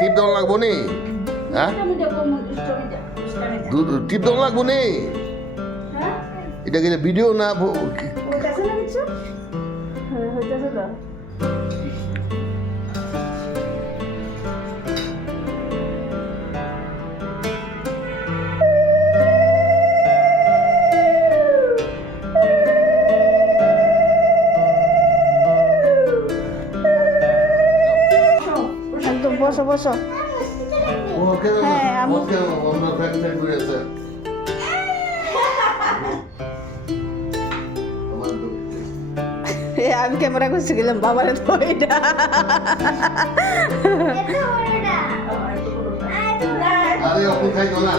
টিপ দেওয়া লাগবো নি? হ্যাঁ, টিপ দেওয়া লাগবো নি? এটা কি ভিডিও না? একদম বসো বসো। হ্যাঁ, আমি ক্যামেরা করতে গেলাম বাবারে তো এটা আরে অপু খাইতো না।